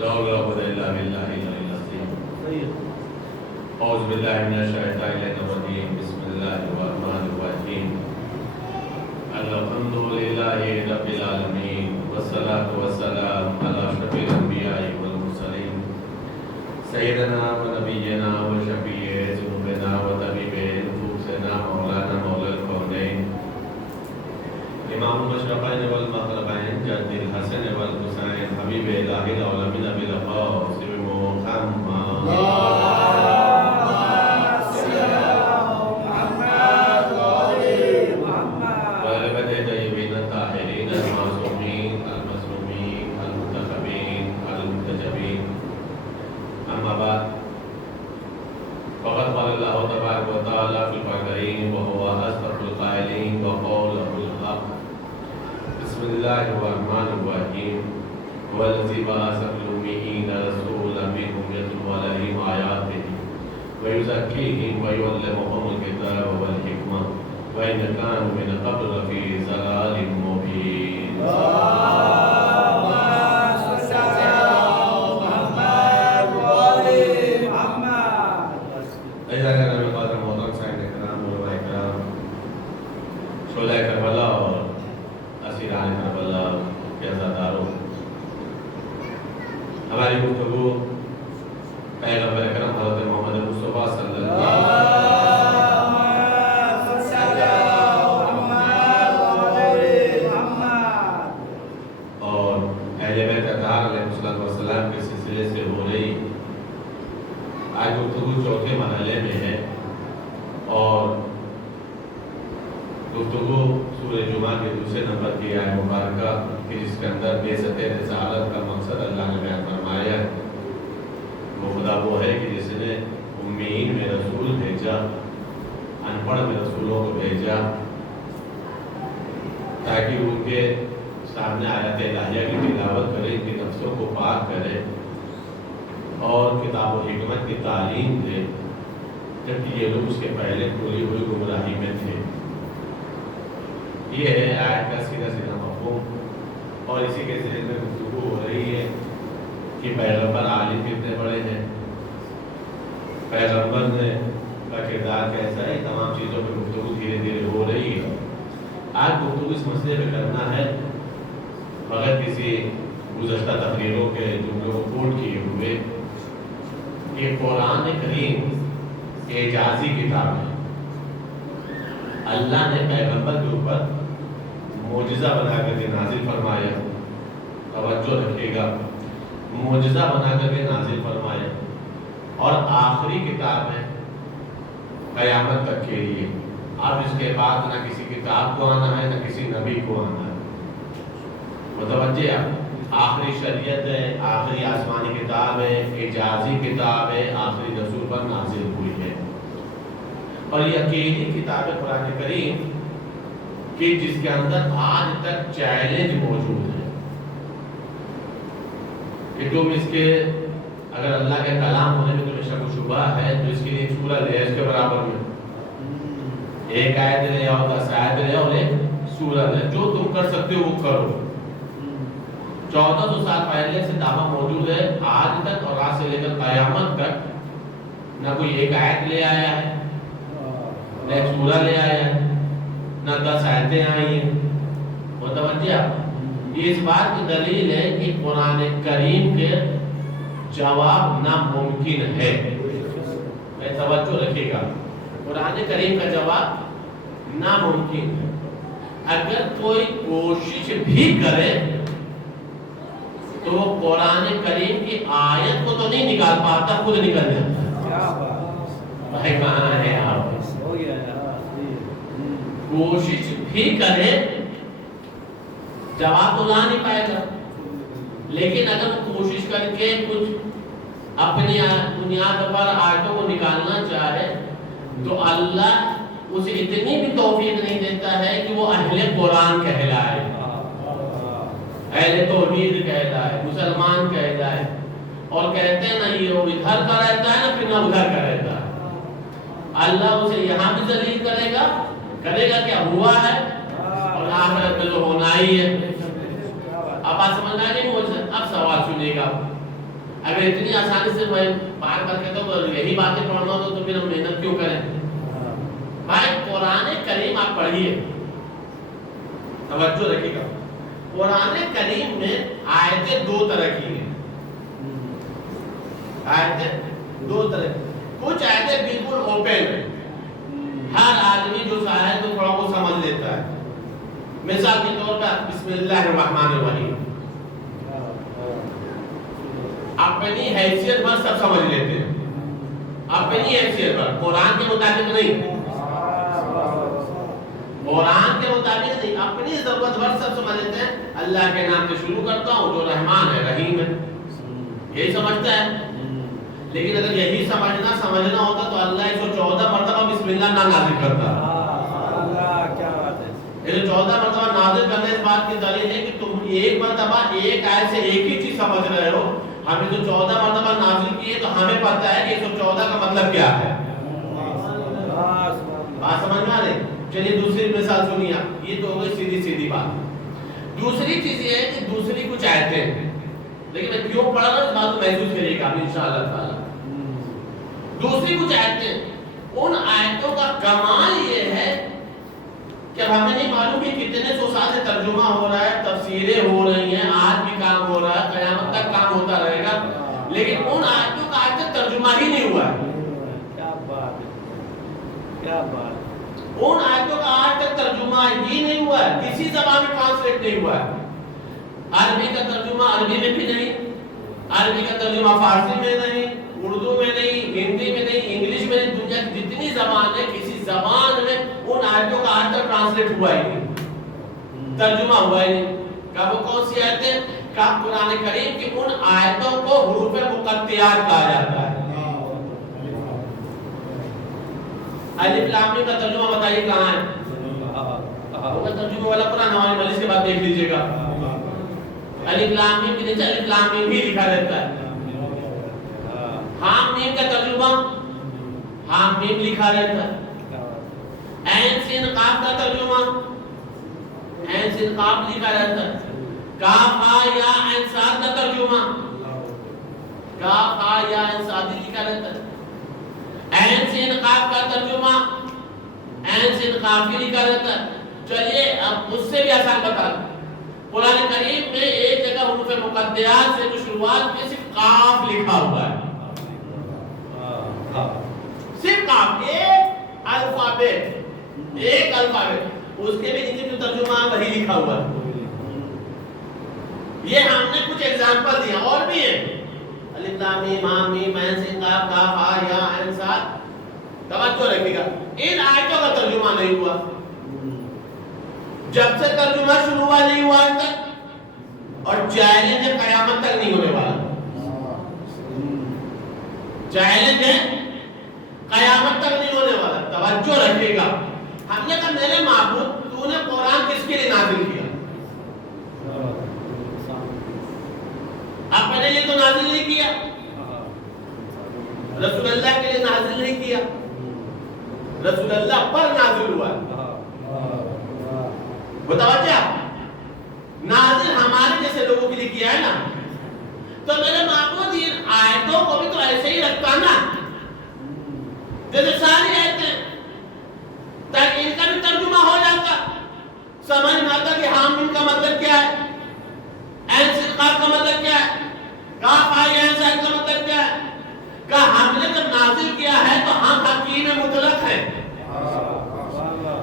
لا حول الا باللہ العلی العظیم. اعوذ باللہ من الشیطان الرجیم. بسم اللہ الرحمن الرحیم. الحمد للہ رب العالمین والصلاة والسلام علی اشرف الانبیاء والمرسلین سیدنا و نبینا و شفیع ذنوبنا و طبیب نفوسنا مولانا مولا الکونین امام المشرقین والمغربین جد الحسن والحسین حبیب الہ العالمین ابی القاسم محمد والبدع طیبین الطاہرین المعصومین المظلومین المنتخبین المنتجبین. اما بعد فقد قال اللہ تبارک و تعالی فی القرآن وهو اصدق القائلین وقوله الحق. بسم اللہ الرحمن الرحیم. والذی بعث فی الأمیین رسولا منهم یتلو علیہم آیاتہ ویزکیہم ویعلمہم الکتاب والحکمہ وإن كانوا من قبل لفی ضلال مبین. شعلہ کربلا اور اسیران کربلا کے عزاداروں، ہماری گفتگو پیغمبر اکرم حضرت محمد مصطفیٰ صلی اللہ اور اہل بیت اطہار علیہ السلام کے سلسلے سے ہو رہی. آج گفتگو چوتھے مرحلے میں ہے اور گفتگو سورہ جمعہ کے دوسرے نمبر کی آیت مبارکہ کہ جس کے اندر بعثت رسالت کا مقصد اللہ نے بیان فرمایا ہے. وہ خدا وہ ہے کہ جس نے امیین میں رسول بھیجا، ان پڑھ میں رسولوں کو بھیجا تاکہ ان کے سامنے آیات الہیہ کی تلاوت کرے، ان کی نفسوں کو پاک کرے اور کتاب و حکمت کی تعلیم دے، جبکہ یہ لوگ اس کے پہلے کھلی ہوئی گمراہی میں تھے. یہ ہے آیت کا سیدھا سیدھا مفہوم اور اسی کے ذریعے میں گفتگو ہو رہی ہے کہ پیغمبر عالم کتنے بڑے ہیں، پیغمبر نے کا کردار کیسا ہے. تمام چیزوں پہ گفتگو دھیرے دھیرے ہو رہی ہے. آج گفتگو اس مسئلے پہ کرنا ہے بغیر کسی گزشتہ تقریروں کے جملوں کو کوٹ کیے ہوئے کہ قرآن کریم اعجازی کتاب ہے. اللہ نے پیغمبر کے اوپر معجزہ بنا کر کے نازل فرمایا. توجہ رکھیے گا، معجزہ بنا کر کے نازل فرمایا اور آخری کتاب ہے قیامت تک کے لیے. اب اس کے بعد نہ کسی کتاب کو آنا ہے نہ کسی نبی کو آنا ہے. متوجہ آپ، آخری شریعت ہے، آخری آسمانی کتاب ہے، اعجازی کتاب ہے، آخری رسول پر نازل ہوئی ہے. اور یہ اکیلی کتاب قرآن کریم کہ جس کے اندر آج تک چیلنج موجود ہے کہ تم اس کے اگر اللہ کے کلام ہونے میں تمہیں شک و شبہ ہے تو اس کے لیے ایک سورہ لے اس کے برابر میں ایک آیت لے آؤ، 10 آیت لے آؤ، ایک سورہ لے، جو تم کر سکتے ہو وہ کرو. 1400 سال پہلے سے دعویٰ موجود ہے، آج تک اور آج سے لے کر قیامت تک نہ کوئی ایک آیت لے آیا ہے، نہ ایک سورہ لے آیا ہے، نہ 10 آیتیں آئی ہیں. متوجہ یہ اس بات کی دلیل ہے کہ قرآن کریم کے جواب ناممکن ہے. میں توجہ رکھیے گا، قرآن کریم کا جواب ناممکن ہے. اگر کوئی کوشش بھی کرے تو وہ قرآن کریم کی آیت کو تو نہیں نکال پاتا، خود نکل جاتا ہے. کہاں ہے آپ؟ کوشش بھی کرے جواب تو لا نہیں پائے گا. لیکن اگر کوشش کر کے کچھ اپنی بنیاد پر آیتوں کو نکالنا چاہے تو اللہ اسے اتنی بھی توفیق نہیں دیتا ہے کہ وہ اہل قرآن کہلائے، اہل توحید کہلائے، مسلمان کہلائے. اور کہتے ہیں نا یہ ادھر کا رہتا ہے نا پھر نہ ادھر کا رہتا ہے. اللہ اسے یہاں بھی ذلیل کرے گا کیا ہوا ہے اور آخرت میں تو ہونا ہی ہے. اب بات سمجھنا نہیں مجھے. اب سوال سنیے گا، اگر اتنی آسانی سے میں بار بار کہتا ہوں تو یہی باتیں پڑھنا ہو تو پھر ہم محنت کیوں کریں؟ بھائی قرآن کریم آپ پڑھیے، توجہ رکھیے گا، قرآن کریم میں آیتیں دو طرح کی ہیں، آیتیں دو طرح کی، کچھ آیتیں بالکل اوپن ہیں، ہر آدمی جو چاہے تو تھوڑا وہ سمجھ لیتا ہے، مثال کے طور پر بسم اللہ الرحمن الرحیم اپنی حیثیت پر سب سمجھ لیتے ہیں، اپنی حیثیت پر، قرآن کے مطابق نہیں، قرآن کے مطابق نہیں، اپنی ضرورت پر سب سمجھ لیتے ہیں، اللہ کے نام سے شروع کرتا ہوں جو رحمان ہے رحیم ہے، یہی سمجھتا ہے، لیکن اگر یہی سمجھنا ہوتا تو اللہ 114 مرتبہ بسم اللہ نہ نازل کرتا، 114 مرتبہ نازل کرنے اس بات کی دلیل ہے کہ تم ایک مرتبہ ایک آیت سے ایک ہی چیز سمجھ رہے ہو، ہمیں تو 14 مرتبہ نازل کی ہے تو ہمیں پتہ ہے کہ 114 کا مطلب کیا ہے، بات سمجھ میں آ رہی؟ چلیے دوسری مثال سنیے، یہ تو ہو گئی سیدھی سیدھی بات۔ دوسری چیز یہ ہے کہ دوسری کچھ آیتیں ہیں، لیکن میں کیوں پڑھ رہا ہوں اس بات کو محسوس کریے گا انشاءاللہ تعالی۔ دوسری کچھ آیتیں، ان آیتوں کا کمال یہ ہے کہ ہمیں نہیں معلوم کہ کتنے سو سال سے ترجمہ ہو رہا ہے، تفسیریں ہو رہی ہیں، آج بھی کام ہو رہا ہے، قیامت تک کام ہوتا رہے گا، لیکن ان آیتوں کا آج تک ترجمہ ہی نہیں ہوا ہے۔ کیا بات ہے، کیا بات، ان آیتوں کا آج تک ترجمہ ہی نہیں ہوا ہے، کسی زبان میں ٹرانسلیٹ نہیں ہوا ہے، عربی کا ترجمہ عربی میں بھی نہیں، عربی کا ترجمہ فارسی میں نہیں، اردو میں نہیں، ہندی میں نہیں، انگلش میں نہیں، دنیا کی جتنی زبان ہے کسی زبان میں ان آیتوں کا آج تک ٹرانسلیٹ ہوا ہی نہیں، ترجمہ ہوا ہی نہیں۔ کب وہ کون سی آیتیں؟ کب قرآن کریم کی ان آیتوں کو حروف مقطعات کہا جاتا ہے۔ الف لام میم کا ترجمہ بتائیے کہاں ہے؟ وہ ترجمہ والا قرآن ہمارے مجلس کے بعد دیکھ لیجئے گا، الف لام میم کے نیچے الف لام میم ہی لکھا رہتا ہے۔ حام میم کا ترجمہ حام میم لکھا رہتا ہے۔ عین سین قاف کا ترجمہ عین سین قاف لکھا رہتا ہے۔ کاف ہا یا عین صاد کا ترجمہ کاف ہا یا عین صاد لکھا رہتا ہے۔ عین سین قاف کا ترجمہ عین سین قاف ہی لکھا رہتا ہے۔ چلیے اب اس سے بھی آسان بتا دیں، قرآن کریم میں ایک جگہ حروف مقطعات سے جو شروعات میں صرف قاف لکھا ہوا ہے، صرف قاف، ایک الفابیٹ، ایک الفابیٹ، اس کے بھی نیچے جو ترجمہ وہی لکھا ہوا ہے۔ یہ ہم نے کچھ ایگزامپل دیا، اور بھی ہیں، الف لام میم حام میم عین سین قاف کاف ہا یا عین صاد۔ توجہ رکھیے گا، ان آیتوں کا ترجمہ نہیں ہوا، جب سے ترجمہ شروع ہوا نہیں ہوا آج تک، اور چیلنج ہے قیامت تک نہیں ہونے والا، چیلنج ہے قیامت تک نہیں ہونے والا۔ توجہ رکھیے گا، ہم نے کہا میرے معبود تو نے قرآن کس کے لیے نازل کیا؟ اپنے لیے تو نازل نہیں کیا، رسول اللہ کے لیے نازل نہیں کیا، رسول اللہ پر نازل ہوا، متوجہ، نازل ہمارے جیسے لوگوں کے لیے کیا ہے نا، تو میرے معبود ان آیتوں کو بھی تو ایسے ہی رکھتا نا جیسے ساری آیتیں، تاکہ ان کا بھی ترجمہ ہو جاتا، سمجھ میں آتا کہ حام میم کا مطلب کیا ہے، عین سین قاف کا مطلب کیا ہے، کاف ہا یا عین صاد کا مطلب کیا ہے۔ کہ ہم نے جب نازل کیا ہے تو ہم حکیم مطلق ہیں،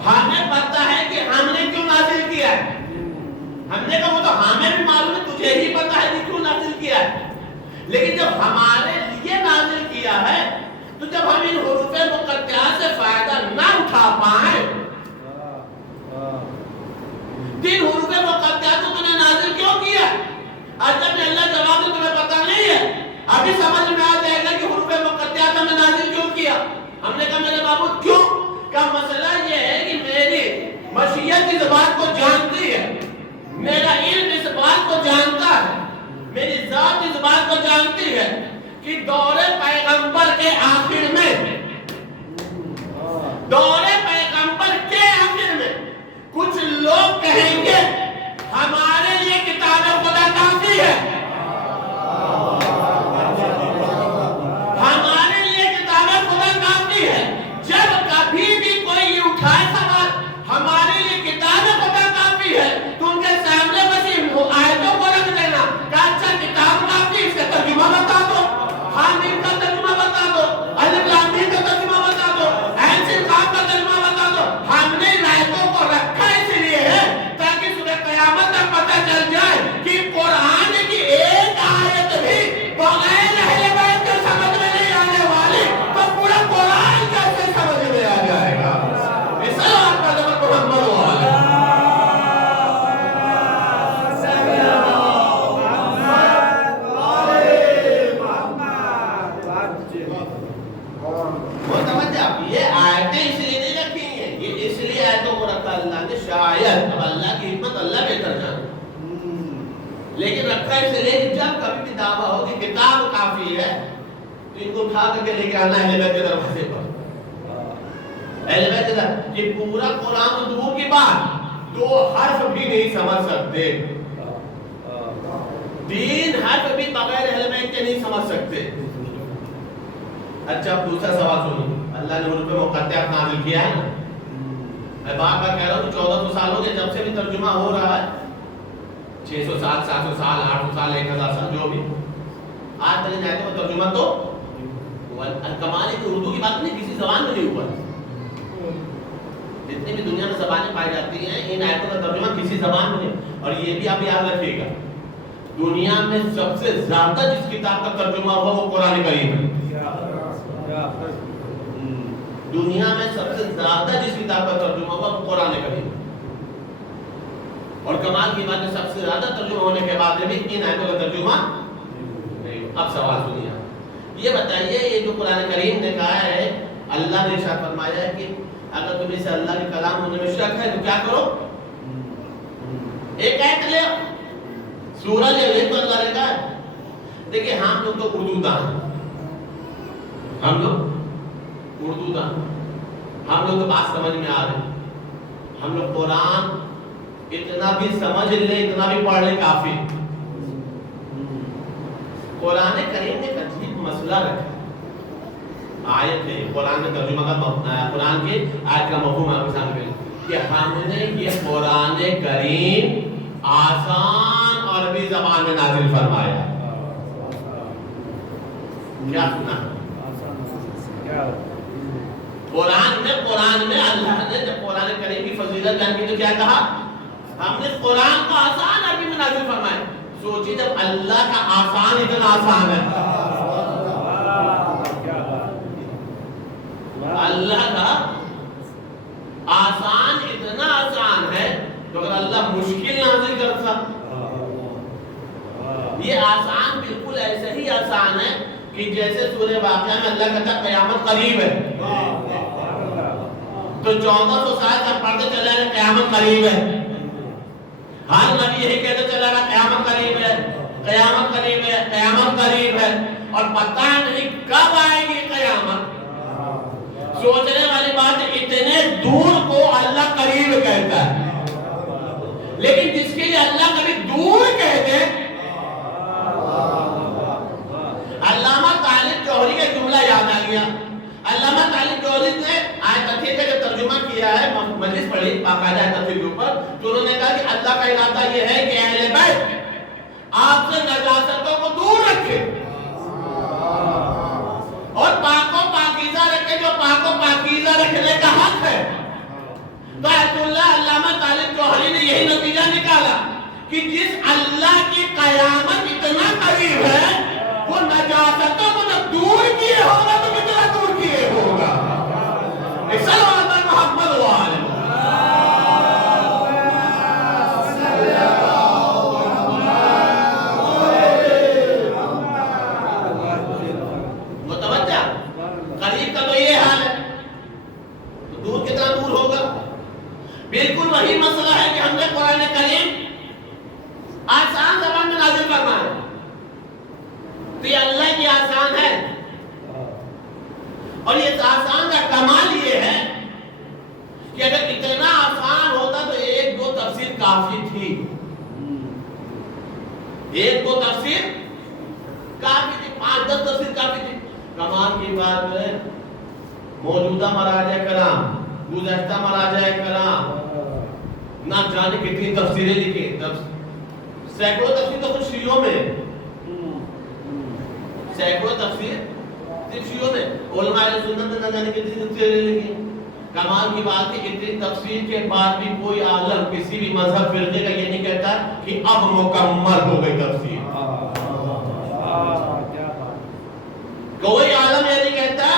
ہمیں پتہ ہے کہ ہم نے کیوں نازل کیا ہے، ہم نے کہا وہ تو ہمیں بھی معلوم ہے، تجھے ہی پتہ ہے کہ کیوں نازل کیا ہے، لیکن جب ہمارے لیے نازل کیا ہے تو جب ہم ان حروف مقطعات سے فائدہ نہ اٹھا پائیں، تین حروف مقطعات کو تم نے نازل کیوں کیا؟ اجب میں اللہ جواب دے تمہیں پتہ نہیں ہے، ابھی سمجھ میں آ جائے گا کہ حروف مقطعات ہم نے نازل کیوں کیا۔ ہم نے کہا میرے معبود کیوں؟ کا مسئلہ یہ ہے کہ میری مشیت اس بات کو جانتی ہے، میرا علم اس بات کو جانتا ہے، میری ذات اس بات کو جانتی ہے کہ دور پیغمبر کے آخر میں، دور پیغمبر کے آخر میں کچھ لوگ کہیں گے ہمارے لیے کتاب خدا کافی ہے، اللہ نے شاید، اب اللہ کی حکمت اللہ بہتر جانے، لیکن رکھا اس لیے کہ جب کبھی بھی دعویٰ ہو کہ کتاب کافی ہے تو ان کو اٹھا کر کے لے کے آنا اہل بیت کے دروازے پر. اہل بیت کے دروازے یہ پورا قرآن تو دور کی بات، 2 حرف بھی نہیں سمجھ سکتے، 3 حرف بھی بغیر اہل بیت کے نہیں سمجھ سکتے. اچھا اب دوسرا سوال سنو، اللہ نے ان پہ مقطعات نازل کیا ہے نا. میں بار بار کہہ رہا ہوں کہ 1400 سال ہو گئے جب سے بھی ترجمہ ہو رہا ہے، 600 سال 700 سال 800 سال 1000 سال جو بھی، آج تک نہیں آئے تو ترجمہ تو کمال ہے کہ اردو کی بات نہیں، کسی زبان میں نہیں ہوا. جتنی بھی دنیا میں زبانیں پائی جاتی ہیں ان آیتوں کا ترجمہ کسی زبان میں نہیں. اور یہ بھی آپ یاد رکھیے گا، دنیا میں سب سے زیادہ جس کتاب کا ترجمہ ہوا وہ قرآن کریم ہے. دنیا میں سب سے زیادہ جس کتاب کا ترجمہ ہوا وہ قرآن کریم. اور کمال کی بات ہے سب سے زیادہ ترجمہ ہونے کے بعد بھی ان آیتوں کا ترجمہ نہیں. اب سوال سنیے، یہ بتائیے یہ جو قرآن کریم نے کہا ہے، اللہ نے ارشاد فرمایا ہے کہ اگر تمہیں سے اللہ کے کلام ہونے میں شک ہے تو کیا کرو، ایک آیت لے سورہ لے، یہ تو اللہ نے کہا ہے. دیکھیں ہم لوگ تو اردو دان، ہم لوگ اردو دان، ہم لوگ تو بات سمجھ میں آ رہے، ہم لوگ قرآن اتنا بھی سمجھ لیں اتنا بھی پڑھ لیں کافی. قرآن کریم نے ایک عجیب مسئلہ رکھا، آیت ہے قرآن کا ترجمہ کا، قرآن کی آیت کا مفہوم آپ کے سامنے کہ ہم نے یہ قرآن کریم آسان عربی زبان میں نازل فرمایا. کیا سنا قرآن میں اللہ نے جب قرآن کریم کی فضیلت بیان کی تو کیا کہا، ہم نے قرآن کو آسان عربی میں نازل فرمایا. سوچی جب اللہ کا آسان اتنا آسان ہے، اللہ کا آسان اتنا آسان ہے تو اگر اللہ مشکل نازل کرتا، یہ آسان بالکل ایسے ہی آسان ہے کہ جیسے سورہ واقعہ میں اللہ کہتا قیامت قریب ہے، تو 1400 سال تک پڑھتے چلا رہے قیامت قریب ہے. ہر نبی یہی کہتے چلا رہا قیامت قریب ہے، قیامت قریب ہے، قیامت قریب ہے، اور پتہ نہیں کب آئے گی قیامت. سوچنے والی بات ہے اتنے دور کو اللہ قریب کہتا ہے، لیکن جس کے لیے اللہ کبھی دور کہتے، علامہ طالب جوہری کا جملہ یاد آ گیا. علامہ طالب جوہری نے آیت تفسیر کا جو ترجمہ کیا ہے، مجلس پڑھی باقاعدہ آیت تفسیر کے اوپر، تو انہوں نے کہا کہ اللہ کا ارادہ یہ ہے کہ اہل بیت آپ سے نجاستوں کو دور رکھے اور پاک و پاکیزہ رکھے جو پاک و پاکیزہ رکھنے کا حق ہے. تو آیت اللہ علامہ طالب جوہری نے یہی نتیجہ نکالا کہ جس اللہ کی قیامت اتنا قریب ہے وہ نجاستوں کو جب دور کیے ہوگا تو کتنا دور کیے ہوگا. صلوات محمد وآلہ. متوجہ قریب کا تو یہ حال ہے، تو دور کتنا دور ہوگا. بالکل وہی مسئلہ ہے کہ ہم نے قرآن کریم آسان زبان میں نازل فرمایا، تو یہ اللہ کی آسان ہے. اور یہ آسان کا کمال یہ ہے کہ اگر اتنا آسان ہوتا تو 1-2 تفسیر کافی تھی، 1-2 تفسیر کافی تھی، 5-10 تفسیر کافی تھی. کمال کی بات ہے موجودہ مراجع کرام، گزشتہ مراجع کرام نہ جانے کتنی تفسیریں لکھی، سینکڑوں تفسیر تو کچھ شیعوں میں، سینکڑوں تفسیر صرف شیعوں میں، علماء اہل سنت نے نہ جانے کتنی تفسیریں لکھی. کمال کی بات ہے اتنی تفسیر کے بعد بھی کوئی عالم کسی بھی مذہب فرقے کا یہ نہیں کہتا کہ اب مکمل ہو گئی تفسیر. کوئی عالم یہ نہیں کہتا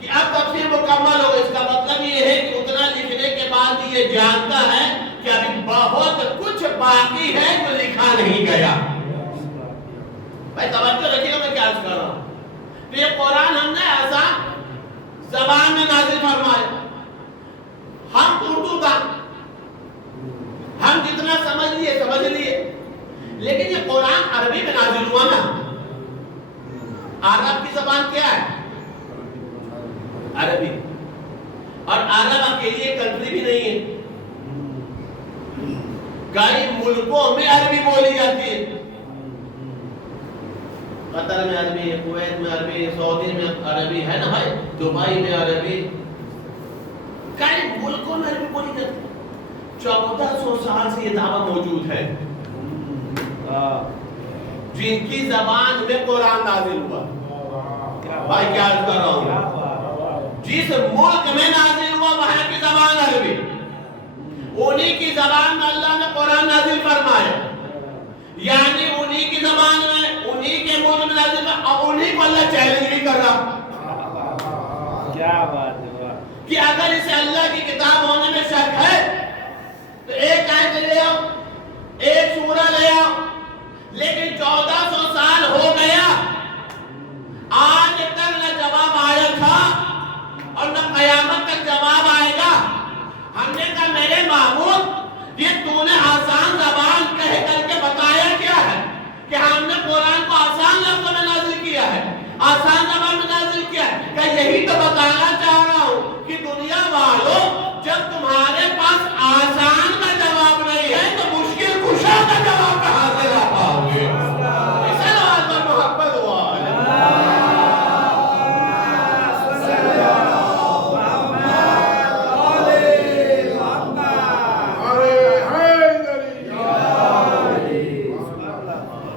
کہ اب تفسیر مکمل ہو گئی. اس کا مطلب یہ ہے کہ اتنا لکھنے کے بعد بھی یہ جانتا ہے کہ ابھی بہت کچھ باقی ہے جو لکھا نہیں گیا. بھائی توجہ رکھیے گا میں کیا کر رہا ہوں. تو یہ قرآن ہم نے آسان زبان میں نازل فرمایا. ہم اردو دان لیے سمجھ لیے، لیکن یہ قرآن عربی میں نازل ہوا نا. عرب کی زبان کیا ہے؟ عربی. اور عرب اکیلی ایک کنٹری بھی نہیں ہے، کئی ملکوں میں عربی بولی جاتی ہے. قطر میں عربی ہے، کویت میں عربی ہے، سعودی میں عربی ہے نا بھائی، دبئی میں عربی، کئی ملکوں میں عربی بولی جاتی ہے. 1400 سال سے یہ دعویٰ موجود ہے جن کی زبان میں قرآن نازل ہوا. بھائی کیا عرض کر رہا ہوں، جس ملک میں نازل ہوا وہاں کی زبان عربی، انہی کی زبان میں اللہ نے قرآن نازل فرمایا، یعنی انہی کی زبان میں انہی کے ملک میں نازل فرمایا، اور انہی کو اللہ چیلنج بھی کر رہا. کیا بات ہے کہ اگر اسے اللہ کی کتاب ہونے میں شک ہے تو ایک آیت لے آؤ، ایک سورہ لے آؤ. لیکن 1400 سال ہو گیا، آج تک نہ جواب آیا تھا اور نہ قیامت تک جواب آئے گا. ہم نے کہا میرے معبود، یہ تو نے آسان زبان کہہ کر کے بتایا کیا ہے کہ ہم نے قرآن کو آسان لفظوں میں نازل کیا ہے، آسان زبان میں نازل کیا ہے. کہ یہی تو بتانا چاہ رہا ہوں کہ دنیا والوں، جب تمہارے پاس آسان کا جواب نہیں ہے تو مشکل کشا کا جواب کہاں سے لا پاؤ گے؟ اسے نواز پر محبت ہوا.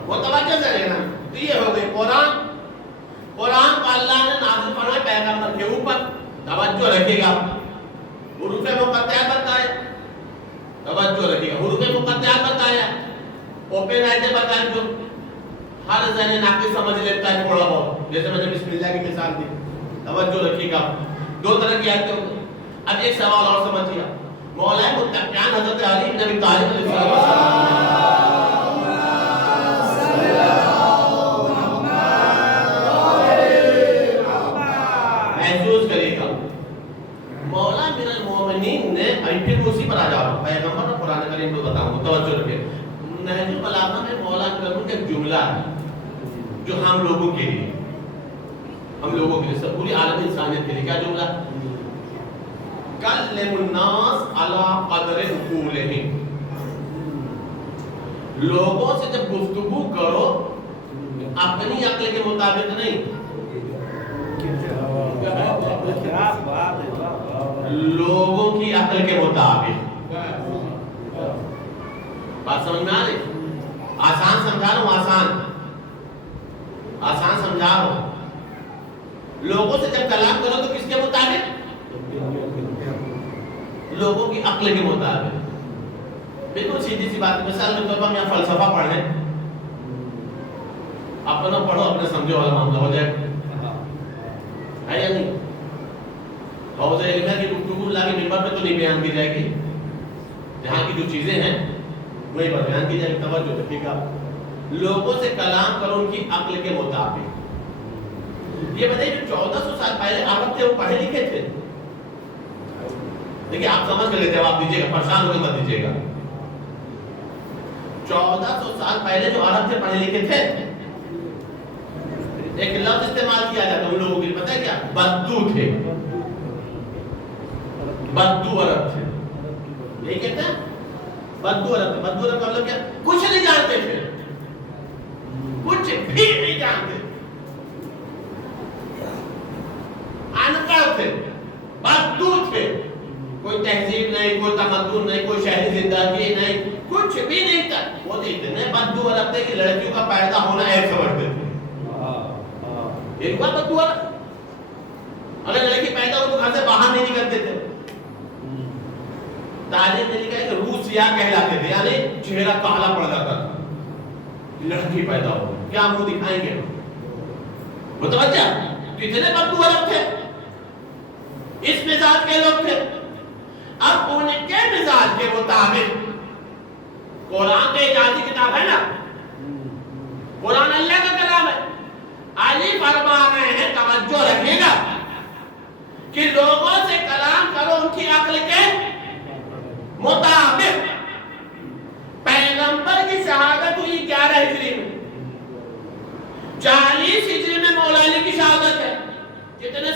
متوجہ سے رہنا. تو یہ ہو گئی قرآن کو اللہ نے نازل فرمایا پیغمبر کے اوپر. توجہ رکھیے گا، حروف مقطعات بتایا، توجہ رکھیے گا، حروف مقطعات بتایا، اوپن آیتیں بتائیں جو ہر ذہن ناقص سمجھ لیتا ہے تھوڑا بہت، جیسے میں نے بسم اللہ کی مثال دی. توجہ رکھیے گا، 2 طرح کی آیتیں ہوتی ہیں. اب ایک سوال اور سمجھیے، مولا متقیان حضرت علی بن ابی طالب علیہ السلام محسوس کریے گا. مولا من المومنین نے، پھر اسی پر آ جاؤ، پیغمبر اور قرآن کریم کو بتاؤں گا. توجہ رکھیے، نہج البلاغہ میں مولا من المومنین کا ایک جملہ ہے جو ہم لوگوں کے لیے، ہم لوگوں کے لیے، سب پوری عالم انسانیت کے لیے. کیا جملہ؟ کلم الناس علی قدر عقولہم. لوگوں سے جب گفتگو کرو اپنی عقل کے مطابق نہیں، لوگوں کی عقل کے مطابق. بات سمجھ میں آ رہی؟ آسان سمجھا رہا ہوں، آسان سمجھا رہا ہوں. لوگوں سے جب کلام کرو تو کس کے مطابق؟ لوگوں کی عقل کے مطابق. بالکل سیدھی سی بات. مثال کے طور پر ہم یہاں فلسفہ پڑھ رہے ہیں، اپنا پڑھو اپنے سمجھو والا معاملہ ہو جائے ہے یا نہیں؟ حوض علم ہے کہ گفتگو اللہ کے منبر پہ تو نہیں بیان کی جائے گی، جہاں کی جو چیزیں ہیں وہی پر بیان کی جائے گی. توجہ رکھیے گا، لوگوں سے کلام کرو ان کی عقل کے مطابق. یہ بتائیے جو 1400 سال پہلے عرب تھے وہ پڑھے لکھے تھے؟ دیکھیے آپ سمجھ کر جواب دیجیے گا، پریشان ہو کے مت دیجیے گا. 1400 سال پہلے جو عرب تھے پڑھے لکھے تھے؟ ایک لفظ استعمال کیا جاتا ہے ان لوگوں کے لیے، پتہ ہے کیا؟ بدو تھے. بدو عرب تھے. یہی کہتے ہیں بدو عرب تھے. بدو عرب کا مطلب کیا؟ کچھ نہیں جانتے تھے، کچھ بھی نہیں جانتے، انپڑھ تھے، بدو تھے. کوئی تہذیب نہیں، کوئی تمدن نہیں، کوئی شہری زندگی نہیں، کچھ بھی نہیں تھا. وہ اتنے بدو عرب تھے کہ لڑکیوں کا پیدا ہونا ایک سمجھتے تھے. ایک بار بدو عرب، اگر لڑکی پیدا ہو تو گھر سے باہر نہیں نکلتے تھے. تعلیم نے لکھا ہے کہ روح سیاہ کہلاتے تھے، یعنی چہرہ کالا پڑ جاتا تھا. لڑکی پیدا ہو کیا منہ دکھائیں گے؟ متوجہ؟ تو اتنے بدو عرب تھے، اس مزاج کے لوگ تھے. اب ان کے مزاج کے مطابق قرآن کے اجازی کتاب ہے نا، قرآن اللہ کا کلام ہے. علی فرما رہے ہیں، توجہ رکھیے گا، کہ لوگوں سے کلام کرو ان کی عقل کے مطابق. پیغمبر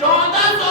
1400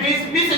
20-20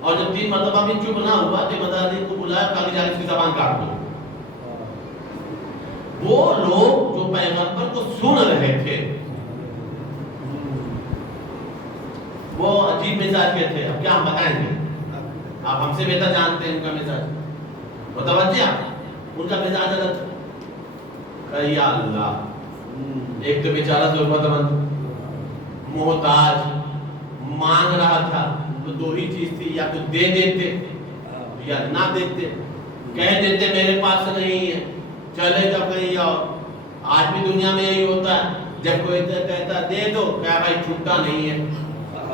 اور جب 3 مرتبہ بھی چپ نہ ہوا تو مداری کو بلایا کہ جا کے اس کی زبان کاٹ دو. وہ لوگ جو پیغمبر کو سن رہے تھے وہ عجیب مزاج کے تھے. اب کیا ہم بتائیں گے, آپ ہم سے بہتر جانتے ہیں ان کا مزاج. متوجہ ان کا مزاج الگ تھا. یا اللہ, ایک تو بیچارہ ضرورت مند محتاج مانگ رہا تھا, تو 2 ہی چیز تھی, یا تو دے دیتے یا نہ دیتے. کہہ دیتے میرے پاس نہیں ہے, چلے جب کہیں جاؤ. آج بھی دنیا میں یہی ہوتا ہے, جب کوئی کہتا دے دو, کیا بھائی چھوٹا نہیں ہے,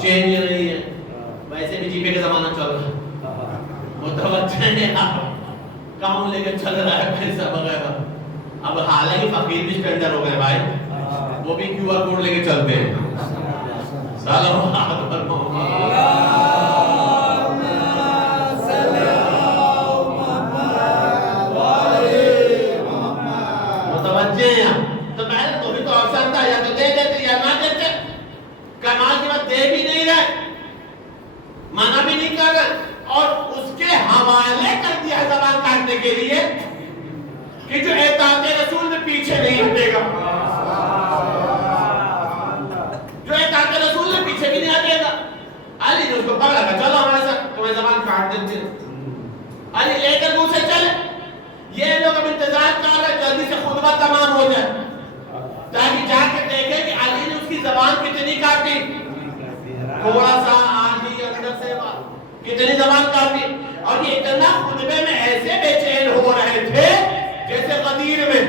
چینج نہیں ہے, ویسے بھی جی پے کا زمانہ چل رہا ہے. متوجہ ہے آپ, کام لے کے چل رہا ہے پیسہ وغیرہ. اب حالانکہ فقیر بھی اسٹینڈر ہو گئے بھائی, وہ بھی کیو آر کوڈ لے کے چلتے ہیں. متوجہ ہیں. تو پہلے تو بھی تو آپشن تھا, یا تو دے دیتے یا نہ دیتے. کمال کے بعد دے بھی نہیں رہے, منع بھی نہیں کر رہے, اور اس کے حوالے کر دیا زبان کاٹنے کے لیے کہ جو اطاعت رسول میں پیچھے نہیں ہٹے گا, جو اطاعت رسول میں پیچھے بھی نہیں ہٹے گا. علی نے اس کو پکڑا کہ چلو ہمارے ساتھ, تمہیں زبان کاٹ دیتے. علی لے کر منہ سے چلے. یہ لوگ اب انتظار کر رہے جلدی سے خطبہ تمام ہو جائے تاکہ جا کے دیکھیں کہ علی نے اس کی زبان کتنی کاٹی. تھوڑا سا آدھی اندر سے کتنی زبان کاٹی. اور یہ اتنا خطبے میں ایسے بے چین ہو رہے تھے جیسے غدیر میں.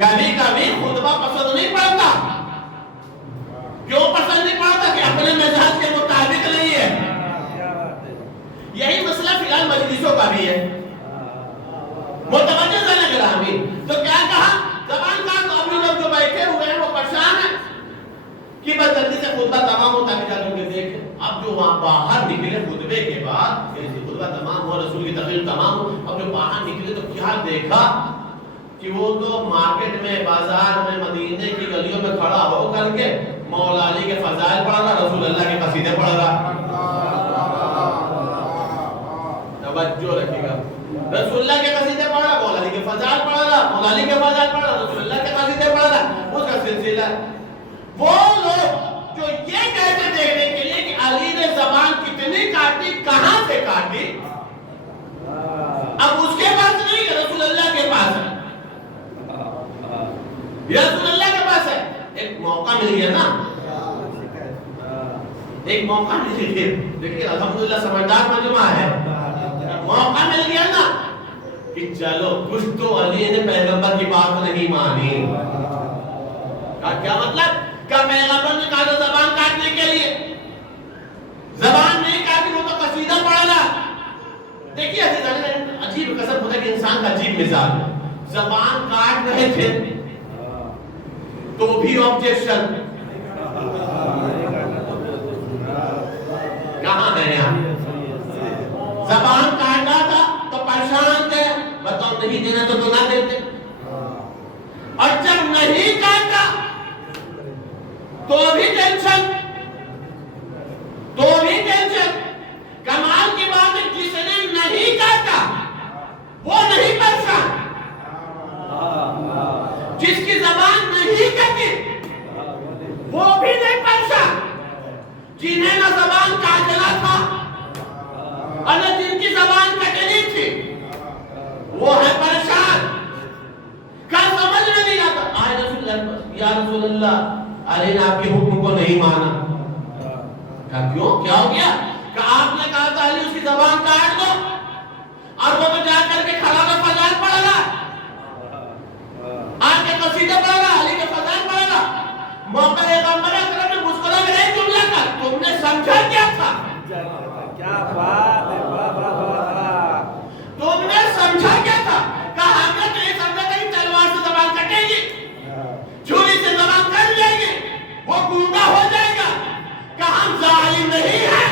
کبھی کبھی خطبہ پسند نہیں پڑتا. کیوں پسند نہیں پڑتا؟ کہ اپنے مزاج کے مطابق نہیں ہے. یہی مسئلہ فی الحال مجلسوں کا بھی ہے. متوجہ سے لگ رہا بھی. تو کیا کہا, زبان کا تو ابھی لوگ جو بیٹھے ہوئے ہیں وہ پریشان ہیں کہ بس جلدی سے خطبہ تمام ہو تاکہ جا کے دیکھیں. اب جو وہاں باہر نکلے خطبے کے بعد, جیسے خطبہ تمام ہو, رسول کی تقریر تمام ہو, اب جو باہر نکلے تو کیا دیکھا کہ وہ تو مارکیٹ میں, بازار میں, مدینے کی گلیوں میں کھڑا ہو کر کے مولا علی کے فضائل پڑھ رہا, رسول اللہ کے قصیدے پڑھ رہا. توجہ رکھیے گا, رسول اللہ کے قصیدے پڑھ رہا, مولا علی کے فضائل پڑھ رہا, مولا علی کے فضائل پڑھ رہا, رسول اللہ کے قصیدے پڑھ رہا. اس کا سلسلہ وہ لوگ جو یہ کہتے دیکھنے کے لیے کہ علی نے زبان کتنی کاٹی, کہاں سے کاٹی, اب اس کے پاس نہیں, رسول اللہ کے پاس ہے. رسول اللہ کے پاس ہے. ایک موقع مل گیا نا, ایک موقع مل گیا. دیکھیے الحمدللہ سمجھدار مجمع ہے. موقع مل گیا نا کہ چلو کچھ تو علی نے پیغمبر کی بات نہیں مانی. کیا مطلب؟ کہ پیغمبر نے کہا زبان کاٹنے کے لیے, زبان نہیں کاٹی, وہ تو قصیدہ پڑھ رہا. دیکھیے عجیب قسم ہوتا ہے کہ انسان کا عجیب مزاج ہے. زبان کاٹ رہے تھے تو بھی آبجیکشن. کہاں ہے یہاں؟ زبان کاٹا تھا تو پریشان تھے, بتاؤ نہیں دینا تو نہ دیتے. اور جب نہیں کاٹا تو بھی ٹینشن, تو بھی ٹینشن. کمال کی بات ہے جس نے نہیں کاٹا وہ نہیں پریشان, جس کی زبان نہیں کٹی وہ بھی نہیں پریشان. جنہیں نہ زبان کاٹنا تھا اور نہ جن کی زبان کٹنی تھی وہ ہے پریشان. کل سمجھ میں نہیں آتا, آئے رسول اللہ, یا رسول اللہ علی نے آپ کے حکم کو نہیں مانا. کہا کیوں, کیا ہو گیا؟ کہ آپ نے کہا تھا علی اس کی زبان کاٹ دو, اور وہ تو جا کر کے کھڑا کا فضائل پڑھ رہا, آپ کے قصیدے پڑھ رہا, علی کے فضائل پڑھ رہا. موقع پیغمبر اکرم نے مسکرا کے نہیں جملہ کا, تم نے سمجھا کیا تھا؟ کیا بات ہے, واہ واہ واہ. تم نے سمجھا کیا تھا؟ کہا ہم نے تو یہ سمجھا تھا کہ تلوار سے زبان کٹے گی, چھری سے زبان کٹ جائے گی, وہ گونگا ہو جائے گا. کہ ہم ظالم نہیں ہیں,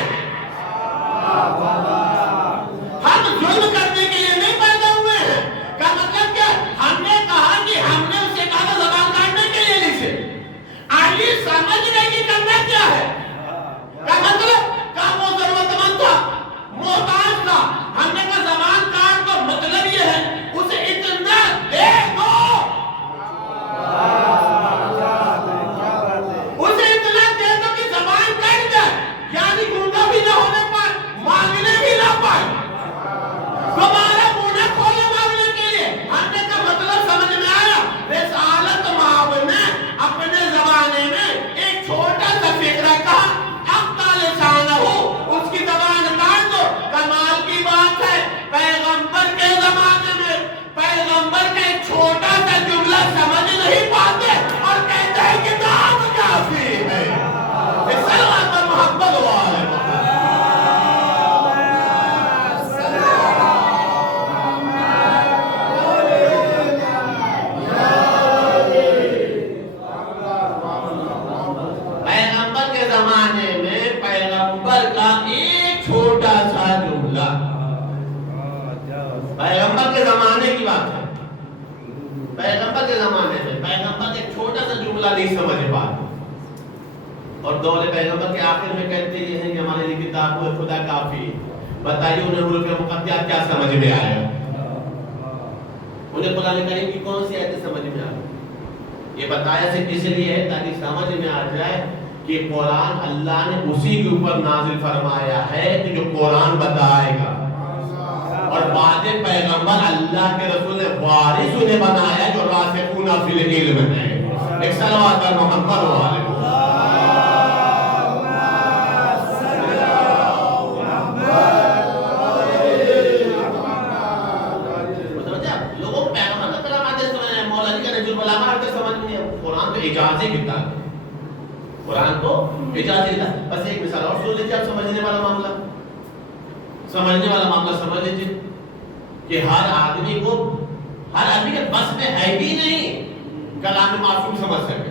ہم ظلم کرنے کے لیے نہیں پیدا ہوئے ہیں. کا مطلب کیا؟ ہم نے کہا کہ ہم نے اسے کہا زبان کاٹنے کے لیے نہیں سے. علی سمجھ رہے کہ کرنا کیا ہے. پیغمبر کے زمانے میں پیغمبر ایک چھوٹا سا جملہ نہیں سمجھ پاتے اور دور پیغمبر کے آخر میں کہتے یہ ہیں کہ ہمارے لیے کتاب خدا کافی ہے. بتائیے انہیں حروف مقطعات کیا سمجھ میں آیا؟ انہیں قرآن کریم کی کون سی آیتیں سمجھ میں آئی؟ یہ بتایا صرف اس لیے ہے تاکہ سمجھ میں آ جائے کہ قرآن اللہ نے اسی کے اوپر نازل فرمایا ہے کہ جو قرآن بتائے گا اور بعد پیغمبر اللہ کے رسول نے وارث انہیں بنایا جو راسخون فی العلم ہے. ایک صلوات پر محمد و آلہ اجازت کتاب ہے. قرآن تو اجازت کتاب. بس ایک مثال اور سن لیجیے آپ سمجھنے والا معاملہ سمجھ لیجیے کہ ہر آدمی کے بس میں ہے بھی نہیں کلام معصوم سمجھ سکے.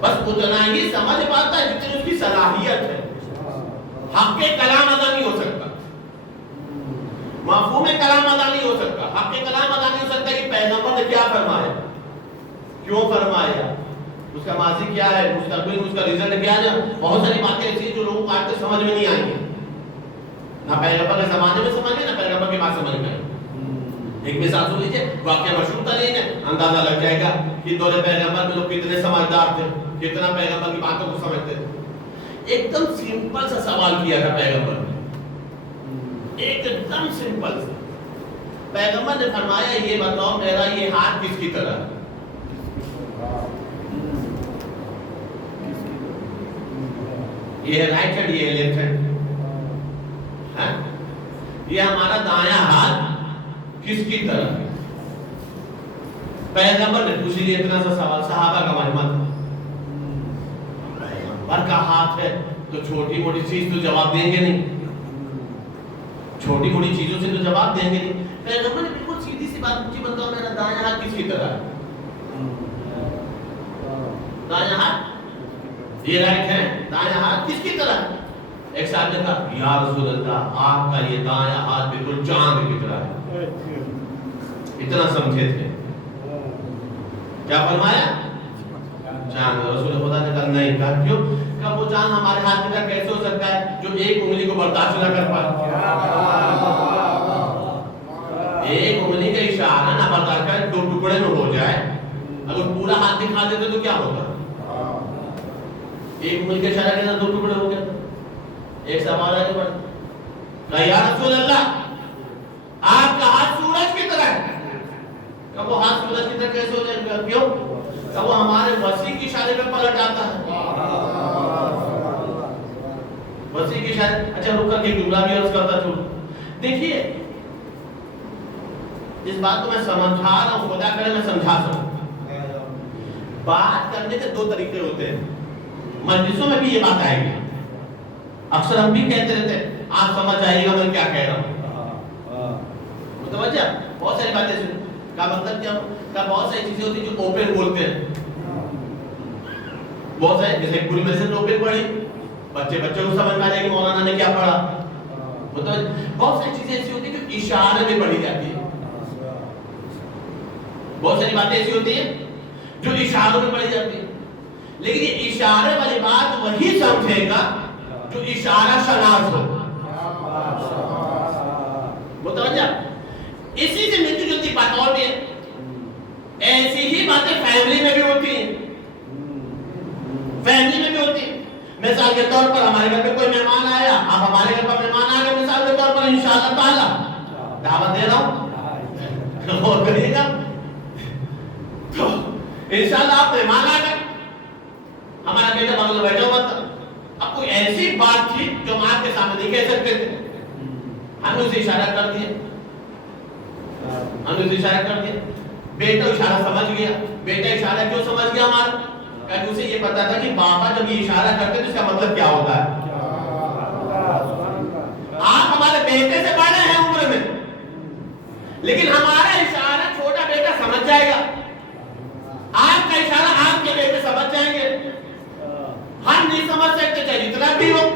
بس اتنا ہی سمجھ پاتا ہے جتنی اس کی صلاحیت ہے. حق کے کلام ادا نہیں ہو سکتا, مفہوم کلام ادا نہیں ہو سکتا, حق کے کلام ادا نہیں ہو سکتا کہ پیغمبر نے کیا فرمایا, کیوں فرمایا, اس کا ماضی کیا ہے, مستقبل میں اس کا رزلٹ کیا ہے. بہت ساری باتیں ایسی ہیں جو لوگوں کو آج تک سمجھ میں نہیں آئیں گی, نہ پیغمبر کے زمانے میں سمجھ میں نہ پیغمبر کے بعد سمجھ میں. ایک مثال سن لیجیے, واقعہ مشہور ترین ہے, اندازہ لگ جائے گا کہ دور پیغمبر میں لوگ کتنے سمجھدار تھے, کتنا پیغمبر کی باتوں کو سمجھتے تھے. ایک دم سمپل سا سوال کیا تھا پیغمبر نے, ایک دم سمپل سا. پیغمبر نے فرمایا یہ بتاؤ میرا یہ ہاتھ کس کی طرح ہے؟ یہ ہے رائٹ ہینڈ, یہ ہے لیفٹ ہینڈ. یہ ہمارا دایاں ہاتھ کس کی طرح ہے؟ پیغمبر نے پوچھ لیا اتنا سا سوال. صحابہ کا مجمع تھا, پیغمبر کا ہاتھ ہے تو چھوٹی موٹی چیز تو جواب دیں گے نہیں, چھوٹی موٹی چیزوں سے تو جواب دیں گے نہیں. پیغمبر نے بالکل سیدھی سی بات پوچھی, بتاؤ میرا دایاں ہاتھ کس کی طرح ہے؟ دایاں ہاتھ یہ رائٹ ہے, دایاں ہاتھ کس کی طرح ہے؟ ایک صاحب نے کہا یا رسول اللہ آپ کا یہ دایاں ہاتھ بالکل چاند کی طرح ہے. اتنا سمجھے تھے, کیا فرمایا؟ چاند. رسول خدا نے کہا نہیں. کہا کیوں؟ کہا وہ چاند ہمارے ہاتھ کی طرح کیسے ہو سکتا ہے جو ایک انگلی کو برداشت نہ کر پائے؟ ایک انگلی کا اشارہ نہ برداشت کرے, دو ٹکڑے میں ہو جائے. اگر پورا ہاتھ دکھا دیتے تو کیا ہوگا؟ ایک انگلی کا اشارہ کرنا دو ٹکڑے ہو گئے. ایک سوال ہے کہ یا رسول اللہ آپ کا ہاتھ سورج کی طرح ہے. کہ وہ ہاتھ سورج کی طرح کیسے ہو جائے گا؟ کیوں؟ کہ وہ ہمارے وسیع کی اشارے پہ پلٹ جاتا ہے. وسیع کی اشارے. اچھا رک کر کے جملہ بھی عرض کرتا چھوڑ. دیکھیے اس بات کو میں سمجھا رہا ہوں, خدا کرے میں سمجھا سکوں. بات کرنے کے دو طریقے ہوتے ہیں, مجلسوں میں بھی یہ بات آئے گی. اکثر ہم بھی کہتے رہتے ہیں آپ سمجھ آئیے گا میں کیا کہہ رہا ہوں. متوجہ, بہت ساری باتیں سن کا مطلب کیا, کا بہت ساری چیزیں ہوتی ہیں جو اوپن بولتے ہیں. بہت سارے جیسے پوری میسج اوپن پڑھی, بچے کو سمجھ میں آ جائے کہ مولانا نے کیا پڑھا. متوجہ, بہت ساری چیزیں ایسی ہوتی ہیں جو اشارے میں پڑھی جاتی ہیں. بہت ساری باتیں ایسی ہوتی ہیں جو اشاروں میں پڑھی جاتی ہیں. لیکن یہ اشارے والی بات وہی سمجھے گا جو اشارہ شناس ہو. متوجہ, اسی سے ملتی جلتی بات اور بھی ہے. ایسی ہی باتیں فیملی میں بھی ہوتی ہیں, فیملی میں بھی ہوتی ہیں. مثال کے طور پر ہمارے گھر پہ کوئی مہمان آیا, آپ ہمارے گھر پر مہمان آ گئے, مثال کے طور پر انشاءاللہ تعالی دعوت دے رہا ہوں, اور کریے گا تو انشاءاللہ آپ مہمان آ گئے, ہمارا بیٹا بغل میں بیٹھا ہوا تھا. اب کوئی ایسی بات تھی جو ہم آپ کے سامنے نہیں کہہ سکتے تھے, ہم نے اسے اشارہ کر دیا. بیٹا اشارہ سمجھ گیا. بیٹا اشارہ کیوں سمجھ گیا ہمارا؟ کہ اسے یہ پتا تھا کہ بابا جب یہ اشارہ کرتے تو اس کا مطلب کیا ہوتا ہے. آپ ہمارے بیٹے سے بڑے ہیں عمر میں, لیکن ہمارا اشارہ چھوٹا بیٹا سمجھ جائے گا, آپ کا اشارہ آپ کے بیٹے سمجھ جائیں گے. ہم نہیں سمجھ سکتے چاہے جتنا بھی ہو.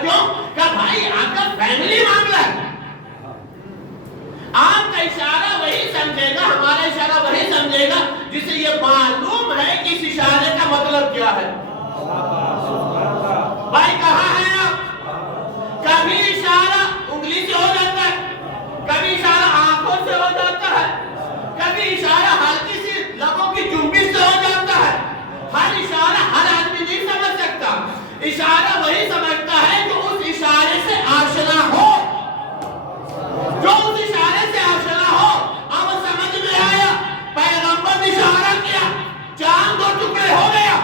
کیوں؟ کہ بھائی آپ کا فیملی معاملہ ہے, آپ کا اشارہ وہی سمجھے گا، ہمارا اشارہ وہی سمجھے گا جسے یہ معلوم ہے کہ اس اشارے کا مطلب کیا ہے۔ بھائی کہاں ہیں آپ؟ کبھی اشارہ انگلی سے ہو جاتا ہے، کبھی اشارہ آنکھوں سے ہو جاتا ہے، کبھی اشارہ ہلکی سی لبوں کی جنبش سے ہو جاتا ہے۔ ہر اشارہ ہر آدمی نہیں سمجھ سکتا، اشارہ وہی سمجھتا ہے جو اس اشارے سے آشنا ہو، جو اس اشارے سے آشنا ہو۔ اب سمجھ میں آیا، پیغمبر نے اشارہ کیا، چاند دو ٹکڑے ہو گیا،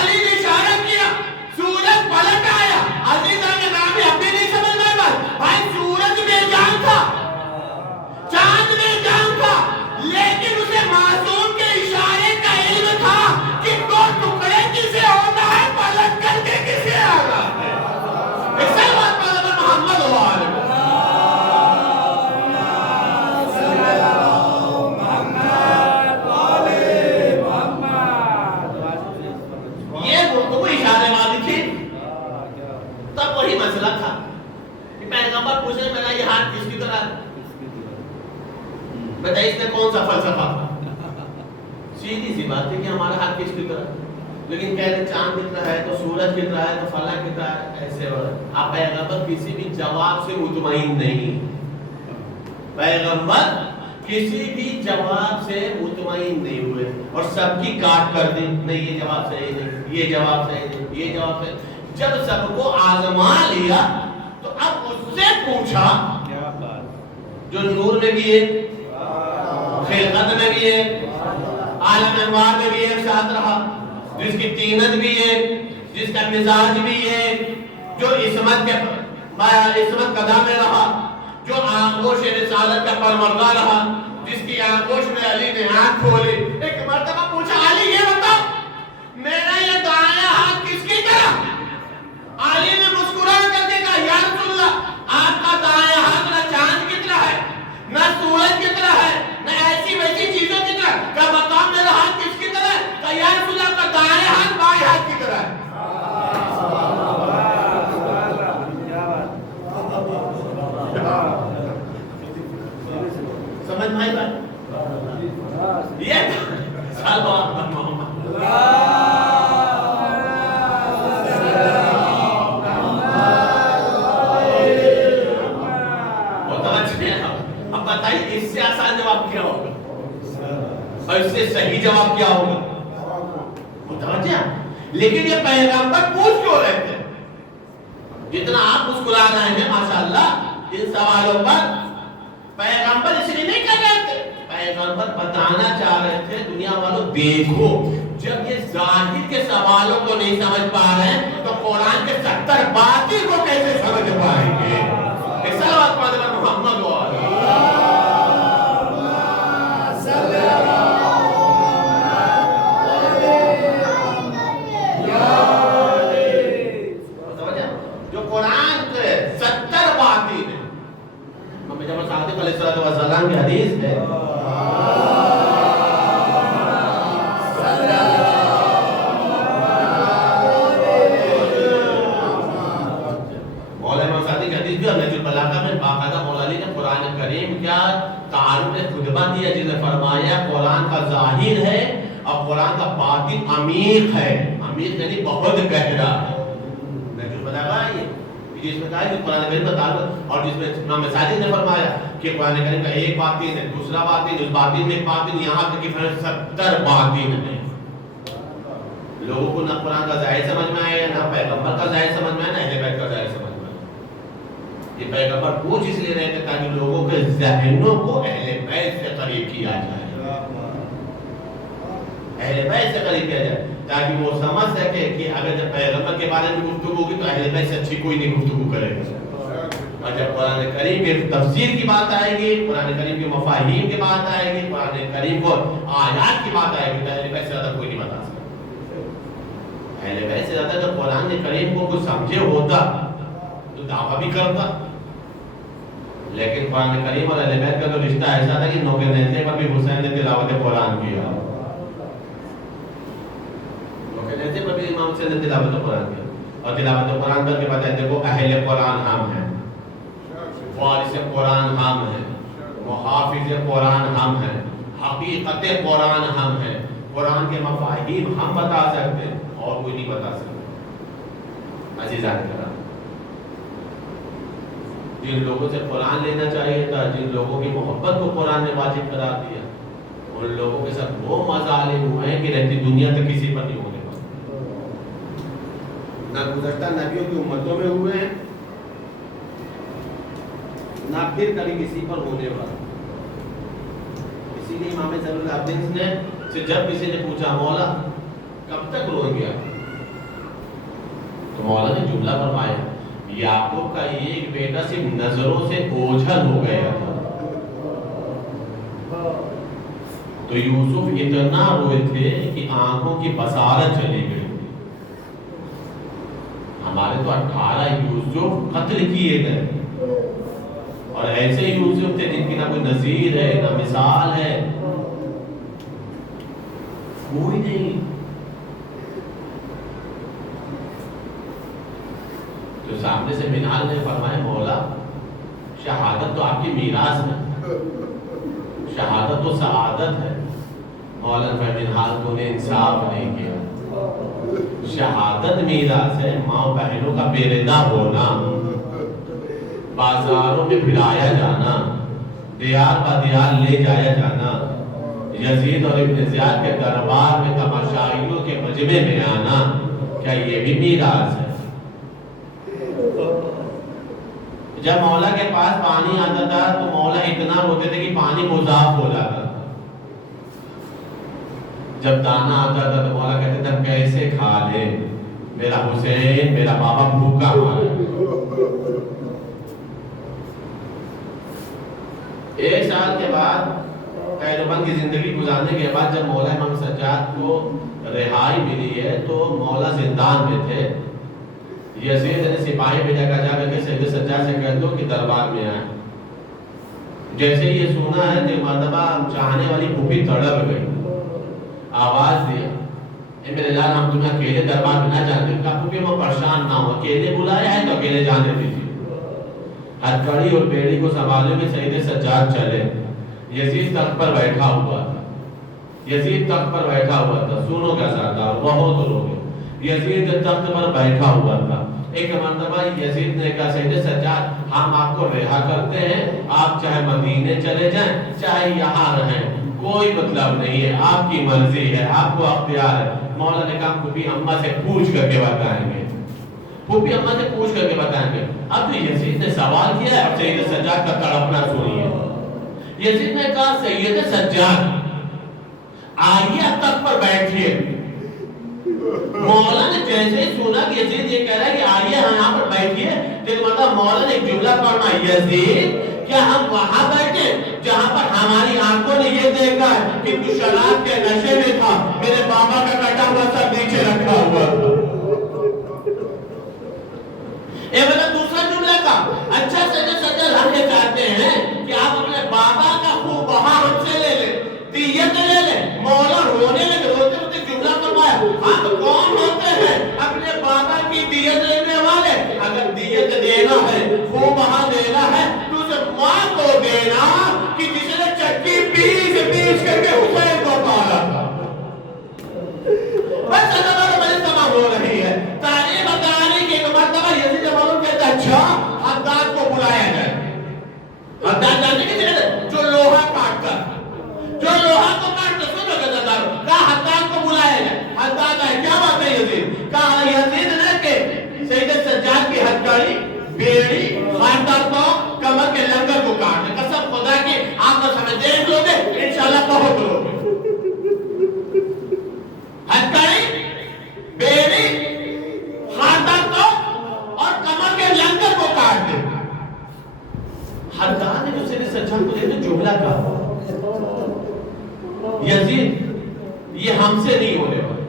علی نے اشارہ کیا، سورج پلٹ آیا۔ عزیزان گرامی اب بھی نہیں سمجھ میں بات، بھائی سورج میں جان تھا، چاند میں جان تھا، لیکن اسے معصوم کے اشارے کا علم تھا کہ دو ٹکڑے کسے ہونا ہے، پلٹ کر کے کسے آنا ہے۔ ایک سلوات پڑھو محمد وآلہ بتائیے اس نے کون سا فلسفہ تھا؟ سیدھی سی بات ہے کہ ہمارا ہاتھ کس کی طرح، لیکن کہہ رہے چاند کتنا ہے تو سورج کتنا ہے تو فلاں کتنا ہے، ایسے آپ پیغمبر کسی بھی جواب سے مطمئن نہیں، پیغمبر کسی بھی جواب سے مطمئن نہیں ہوئے اور سب کی کاٹ کر دی، نہیں یہ جواب صحیح نہیں، یہ جواب صحیح نہیں، یہ جواب صحیح۔ جب سب کو آزما لیا تو اب اس سے پوچھا جو نور میں بھی ہے، خلقت میں بھی ہے، عالم انوار میں بھی ایک ساتھ رہا، جس کی تینت بھی ہے، جس کا مزاج بھی ہے، جو عصمت قدا میں رہا، جو آغوش رسالت کا پرمردہ رہا، جس کی آغوش میں علی نے آنکھ کھولی۔ ایک مرتبہ پوچھا علی یہ بتاؤ میرا یہ دائیں ہاتھ کس کی طرح؟ علی نے مسکرا کر کے کہا یا رسول اللہ آپ کا دائیں ہاتھ نہ چاند کی طرح ہے، نہ سورج کی طرح ہے، نہ ایسی ویسی چیزوں کی طرح۔ کہا بتاؤ میرا ہاتھ کس کی طرح ہے؟ کہا یا رسول اللہ کا دائیں ہاتھ بائیں ہاتھ کی طرح ہے۔ سمجھ میں آئی بات؟ یہ سلوات پر محمد بتائیے اس سے آسان جواب کیا ہوگا اور اس سے صحیح جواب کیا ہوگا؟ متوجہ؟ لیکن یہ پیغمبر پوچھ کیوں رہے تھے؟ جتنا آپ مسکرا رہے ہیں ماشاءاللہ ان سوالوں پر، پیغمبر اس لیے نہیں کر رہے تھے، پیغمبر بتانا چاہ رہے تھے دنیا والوں دیکھو جب یہ ظاہر کے سوالوں کو نہیں سمجھ پا رہے ہیں تو قرآن کے 70 باطن کو کیسے سمجھ پائیں گے؟ اس سلوات پڑھنے پر محمد وآلہ کی حدیث ہے مولانا مسعدی کی حدیث بھی اور نجم البلاغہ میں باقاعدہ مولا علی نے قرآن کریم کیا تعارف خطبہ دیا جس نے فرمایا قرآن کا ظاہر ہے اور قرآن کا باطن عمیق ہے، عمیق یعنی بہت گہرا ہے۔ نجم البلاغہ یہ جس میں کہا ہے کہ قرآن کریم کا تعلق، اور جس میں امام مسعدی نے فرمایا کہ قرآن کریم کا ایک باطن ہے، دوسرا باطن، اس باطن میں ایک باطن، یہاں تک کہ 70 باطن ہیں۔ لوگوں کو نہ قرآن کا ظاہر سمجھ میں آیا، نہ پیغمبر کا ظاہر سمجھ میں آیا، نہ اہل بیت کا ظاہر سمجھ میں آیا۔ یہ پیغمبر پوچھ اس لیے رہے تھے تاکہ لوگوں کے ذہنوں کو اہل بیت سے قریب کیا جائے، اہل بیت سے قریب کیا جائے، تاکہ وہ سمجھ سکے کہ اگر جب پیغمبر کے بارے میں گفتگو ہوگی تو اہل بیت سے اچھی کوئی نہیں گفتگو کرے گا، اور جب قرآن کریم کی تفسیر کی بات آئے گی، قرآن کریم کی مفاہیم کی بات آئے گی، قرآن کریم کو آیات کی بات آئے گی تو اہل بیت سے زیادہ کوئی نہیں بتا سکتا۔ اہل بیت سے زیادہ جب قرآن کریم کو کچھ سمجھے ہوتا تو دعویٰ بھی کرتا، لیکن قرآن کریم اور اہل بیت کا تو رشتہ ایسا تھا کہ نوکے نیزے پر بھی حسین نے تلاوت قرآن کیا، نوکے نیزے پر بھی امام حسین نے تلاوت قرآن کیا، اور تلاوت قرآن کر کے بتائے دیکھو اہل قرآن ہم ہیں، وارث قرآن ہم ہیں، محافظ قرآن ہم ہیں، حقیقت قرآن ہم ہیں، قرآن کے مفاہیم ہم بتا سکتے ہیں اور کوئی نہیں بتا سکتا۔ عزیزان کرام، جن لوگوں سے قرآن لینا چاہیے تھا، جن لوگوں کی محبت کو قرآن نے واجب قرار دیا، ان لوگوں کے ساتھ وہ مظالم ہوئے ہیں کہ رہتی دنیا تک کسی پر نہیں ہونے والے، نہ گزشتہ نبیوں کی امتوں میں ہوئے ہیں، نہ پھر کبھی کسی پر ہونے والا۔ اسی لیے امام زین العابدین نے جب کسی نے پوچھا مولا کب تک روئیں گے آپ، تو مولا نے جملہ فرمایا، یعقوب کا ایک بیٹا صرف نظروں سے اوجھل ہو گیا تھا، تو یوسف اتنا روئے تھے کہ آنکھوں کی بصارت چلی گئی۔ ہمارے تو 18 یوسف قتل کیے گئے، اور ایسے یوسف تھے جن کی نہ کوئی نظیر ہے نہ مثال ہے، کوئی نہیں۔ تو سامنے سے منال نے فرمایا مولا شہادت تو آپ کی میراث ہے، شہادت تو سعادت ہے۔ مولا نے فرمایا منال تو نے انصاف نہیں کیا، شہادت میراث ہے، ماں بہنوں کا بیردہ ہونا، بازاروں میں پھرایا جانا، دیار بدیار لے جایا جانا، یزید اور ابن زیاد کے دربار میں تماشائیوں کے مجمع میں آنا، کیا یہ بھی میراث ہے؟ جب مولا کے پاس پانی آتا تھا تو مولا اتنا روتے تھے کہ پانی مضاف ہو جاتا تھا، جب دانا آتا تھا تو مولا کہتے تھے کیسے کھا لے، میرا حسین میرا بابا بھوکا مارا۔ ایک سال کے بعد قیدبند کی زندگی گزارنے کے بعد جب مولا امام سجاد کو رہائی ملی ہے تو مولا زندان میں تھے، یزید نے سپاہی بھیجا جا کر کے سید سجاد سے کہہ دو کہ دربار میں آئے۔ جیسے یہ سنا ہے کہ مرتبہ چاہنے والی پھوپھی تڑپ گئی، آواز دیا اے میرے لال ہم تمہیں اکیلے دربار میں نہ جانے، کہا پھوپھی میں پریشان نہ ہو، اکیلے بلایا ہے تو اکیلے جانے دیجیے۔ ہتھکڑی اور بیڑی کو سنبھالے میں سید سجاد چلے، یزید تخت پر بیٹھا ہوا تھا، یزید تخت پر بیٹھا ہوا تھا، سنو کیا سردار بہت روگے، یزید تخت پر بیٹھا ہوا تھا۔ ایک مرتبہ یزید نے کہا سید سجاد ہم آپ کو رہا کرتے ہیں، آپ چاہے مدینے چلے جائیں چاہے یہاں رہیں، کوئی مطلب نہیں ہے، آپ کی مرضی ہے، آپ کو اختیار ہے۔ مولا نے کہا پھوپھی اماں سے پوچھ کر کے بتائیں گے، پھوپھی اماں سے پوچھ کر کے بتائیں گے۔ اب تو یزید نے سوال کیا ہے، اب سید سجاد کا تڑپنا سنیے۔ یزید نے کہا سید سجاد آئیے تخت پر بیٹھیے۔ مولا نے جیسے ہی سنا کہ یزید یہ کہہ رہا ہے کہ آئیے یہاں پر بیٹھیے، تو مطلب مولا نے ایک جملہ فرمایا، یزید کیا ہم وہاں بیٹھے جہاں پر ہماری آنکھوں نے یہ دیکھا ہے کہ تو شراب کے نشے میں تھا، میرے بابا کا کٹا ہوا سر نیچے رکھا ہوا تھا۔ یہ میرا دوسرا جملہ کا اچھا سید سجاد ہم یہ چاہتے ہیں کہ آپ اپنے بابا کا خوب وہاں ہم سے لے لیں، دیت لے لیں۔ مولا رونے لگے، روتے روتے جملہ فرمایا، ہم کون ہوتے ہیں اپنے بابا کی دیت لینے والے؟ اگر دیت دینا ہے خوب وہاں دینا ہے تو اسے ماں کو دینا کہ جس نے چکی پیس کر کے حسین کو پالا تھا۔ بس اللہ بڑی تمام ہو رہی ہے تعلیم بتانے کی ایک مرتبہ یزید معلوم کہتا اچھا حداد کو بلایا جائے۔ حداد جانتے کسی نے جو لوہا کاٹتا، جو لوہا کو کاٹتا، سنو کہتا دارو، کہا حداد کو بلایا جائے۔ حداد آئے، کیا بات ہے یزید؟ کہا یزید نے کہ سید سجاد کی ہتھکڑی، بیڑی، خاندار کو، کمر کے لنگر کو کاٹے۔ قسم خدا کی آپ کا سمجھ دیکھ لو گے انشاءاللہ بہت رو گے۔ ہتھکڑی، بیڑی، خاندار کو اور کمر کے لنگر کو کاٹ دے۔ حداد نے جو سید سجاد کو دیکھتے جملہ کہا، یزید یہ ہم سے نہیں ہونے والا،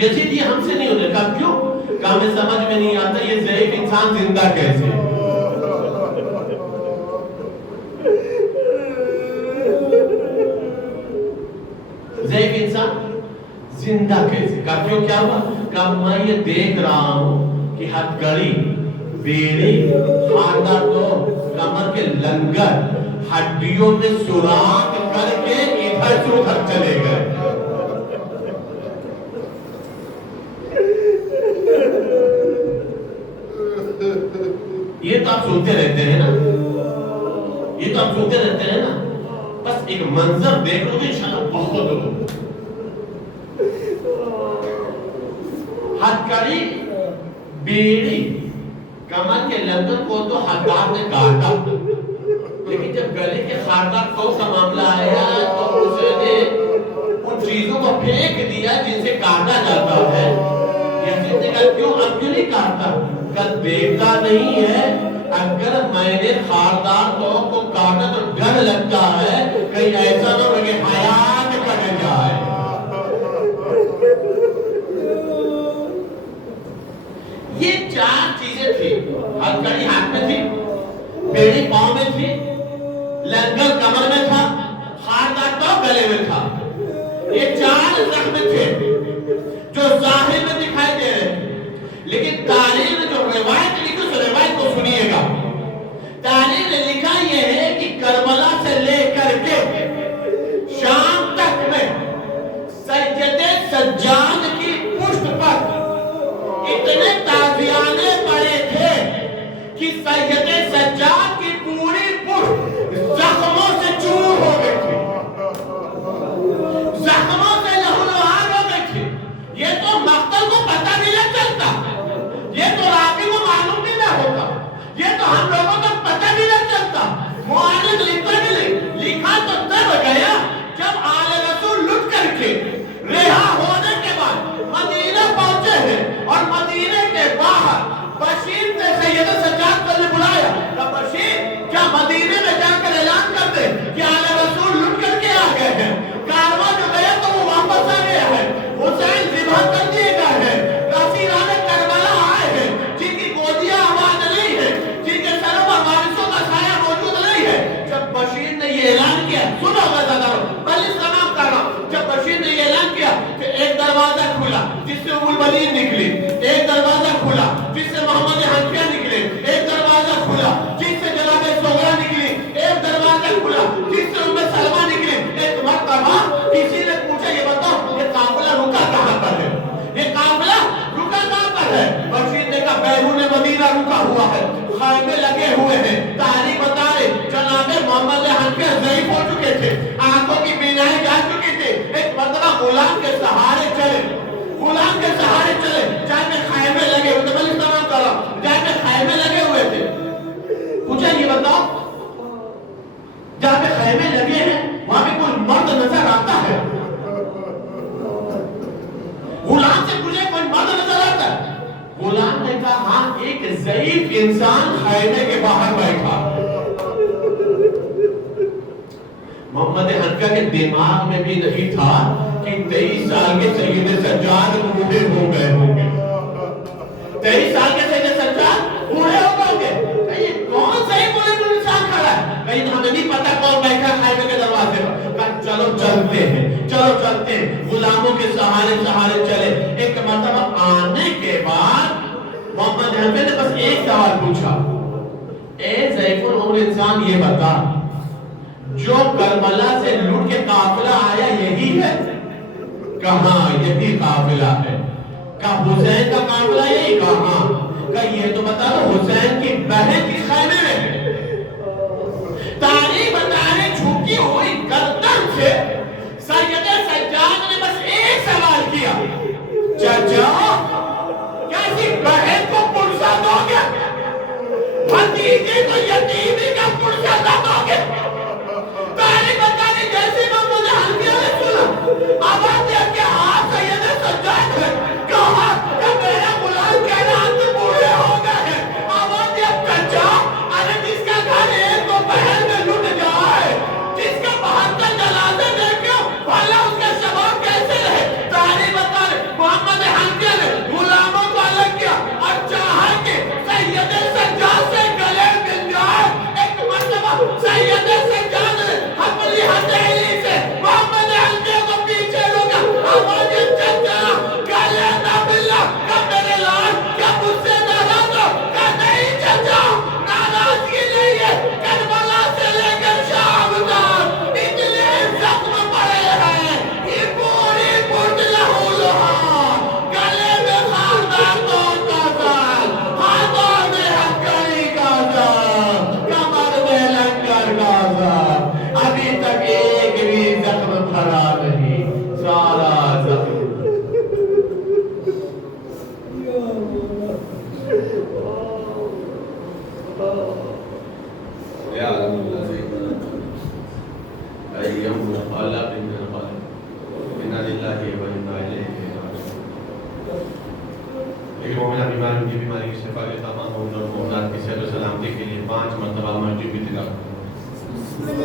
یزید یہ ہم سے نہیں ہونے کا۔ کیوں؟ کہا ہمیں سمجھ میں نہیں آتا یہ ضعیف انسان زندہ کیسے ہے۔ ضعیف انسان زندہ کیسے؟ کہا کیوں کیا ہوا؟ کہا میں یہ دیکھ رہا ہوں کہ ہتھکڑی، بیڑی، خاندار ہڈیوں میں سوراخ کر کے ادھر سے ادھر چلے گئے. یہ تو آپ سنتے رہتے ہیں نا, یہ تو آپ سنتے رہتے ہیں نا, بس ایک منظر دیکھ لو گے انشاءاللہ بہت ہو. ہتھکڑی بیڑی کمر کے لندن کو تو ہتھکار نے کاٹا, لیکن جب گلے کے خاردار تو کا معاملہ آیا تو اسے نے ان چیزوں کو پھینک دیا جن سے کاٹا جاتا ہے. یزید نے کہا کیوں اب کیوں نہیں کاٹتا؟ کل دیکھتا نہیں ہے اگر میں نے خاردار تو کو کاٹا تو ڈر لگتا ہے کہیں ایسا نہ ہو کہ حیات کٹ جائے. یہ چار چیزیں تھی. ہتھکڑی ہاتھ میں تھی, بیڑی پاؤں میں تھی, لنگل کمر میں تھا, خاردار تو گلے میں تھا. یہ چار زخم تھے جو ظاہر میں دکھائی دے رہے, لیکن تاریخ نے جو روایت لکھی اس روایت کو سنیے گا. تاریخ نے لکھا یہ ہے کہ کربلا سے لے کر کے شام تک میں سید سجاد کی پشت پر اتنے تازیانے پڑے تھے کہ سید سجاد کی پوری پشت زخموں سے چور ہو گئی تھی, زخموں سے لہولہان ہو گئی تھی. یہ تو مقتل کو پتہ بھی نہ چلتا, یہ تو راوی کو معلوم بھی نہ ہوتا, یہ تو ہم لوگوں کو پتہ بھی نہ چلتا. معارض لکھا تو تب گیا جب آل رسول لٹ کر کے رہا ہونے کے بعد مدینہ پہنچے ہیں اور مدینہ کے باہر بشیر نے سید سجاد کو بلایا. تو بشیر کیا مدینہ میں جا کر اعلان کر دے کہ آل رسول لٹ کر کے آ گئے ہیں, کارواں جو گیا تو وہ واپس آ گیا ہے, حسین ذبح کر دیے گئے ہیں, اسیران کربلا آئے ہیں جن کی گودیاں آباد نہیں ہے, جن کے سروں پر وارثوں کا سایہ موجود نہیں ہے. جب بشیر نے یہ اعلان کیا, سنو غزادارو پہلے سلام کر رہا ہوں, جب بشیر نے یہ اعلان کیا کہ ایک دروازہ کھلا جس سے ام البنین نکلی, ایک دروازہ کھلا جس سے محمد حنفیہ نکلے, ایک دروازہ کھلا جس سے جناب صغرا نکلی, ایک دروازہ کھلا جس سے ام سلمہ نکلی. ایک مرتبہ کسی نے پوچھا یہ بتاؤ یہ قافلہ رکا کہاں پر ہے, یہ قافلہ رکا کہاں پر ہے؟ بشیر نے کہا بیرون مدینہ رکا ہوا ہے, خیمے لگے ہوئے ہیں. تاریخ بتا رہے جناب محمد حنفیہ ضعیف ہو چکے تھے, آنکھوں کی بینائی جا چکی تھی. ایک مرتبہ غلام کے سہارے چلے, غلام کے سہارے چلے, جہاں میں خیمے لگے ہوئے تھے, میں استعمال کر رہا ہوں, جہاں میں خیمے لگے ہوئے تھے. پوچھا یہ بتاؤ جہاں پہ خیمے لگے ہیں وہاں پہ کوئی مرد نظر آتا ہے؟ غلام سے پوچھے کوئی مرد نظر آتا ہے؟ غلام نے کہا ہاں ایک ضعیف انسان خیمے کے باہر بیٹھا. محمد حنفیہ کے دماغ میں بھی نہیں تھا کہ 23 سال کے سید سجاد بوڑھے ہو گئے ہوں گے, 23 سال کے سید سجاد بوڑھے ہو گئے گے, کہیں کون صحیح بوڑھے انسان کھڑا ہے, کہیں ہمیں نہیں پتا کون بیٹھا خیمے کے دروازے پر. کہا چلو چلتے ہیں, چلو چلتے ہیں. غلاموں کے سہارے سہارے چلے. ایک مرتبہ آنے کے بعد محمد حنفیہ نے بس ایک سوال پوچھا, اے ضعیف العمر انسان یہ بتا جو کربلا سے لٹ کے قافلہ آیا یہی ہے؟ کہاں یہی قافلہ ہے. کہا حسین کا قافلہ یہی؟ کہاں. کہا یہ تو بتا دو حسین کی بہن کی خیمے میں ہے. تاریخ بتانے جھکی ہوئی گردن سے سید سجاد نے بس ایک سوال کیا, چچا کیسی بہن کو پرسہ دو گے, بھتیجے کو یتیمی کا پرسہ دو گے؟ تاریخ بتانے جیسے محمد حنفیہ نے سنا آواز دیا کہ آپ سید سجاد ہے, کہا کہ میرا غلام کہہ رہا تو بوڑھے ہو گئے ہیں. آواز دیا چچا ارے جس کا گھر ایک تو پہل میں لٹ جائے, جس کا باہر کا جنازہ دیکھو بھلا اس کا شباب کیسے رہے. تاریخ بتانے محمد حنفیہ نے غلاموں کو الگ کیا اور چاہا کہ سید سجاد سے گلے مل جائے يعلم الذين أي يوم انقلب من انقلب إنا لله وإنا إليه راجعون. لیکن مومنہ بیماری کی بیماری کی شفا کے تمام مومن اور مومنات کی صحت و سلامتی کے لیے 5 مرتبہ مسجد کی تلاوت. بسم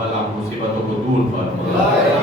اللہ مصیبتوں کو دور فرما.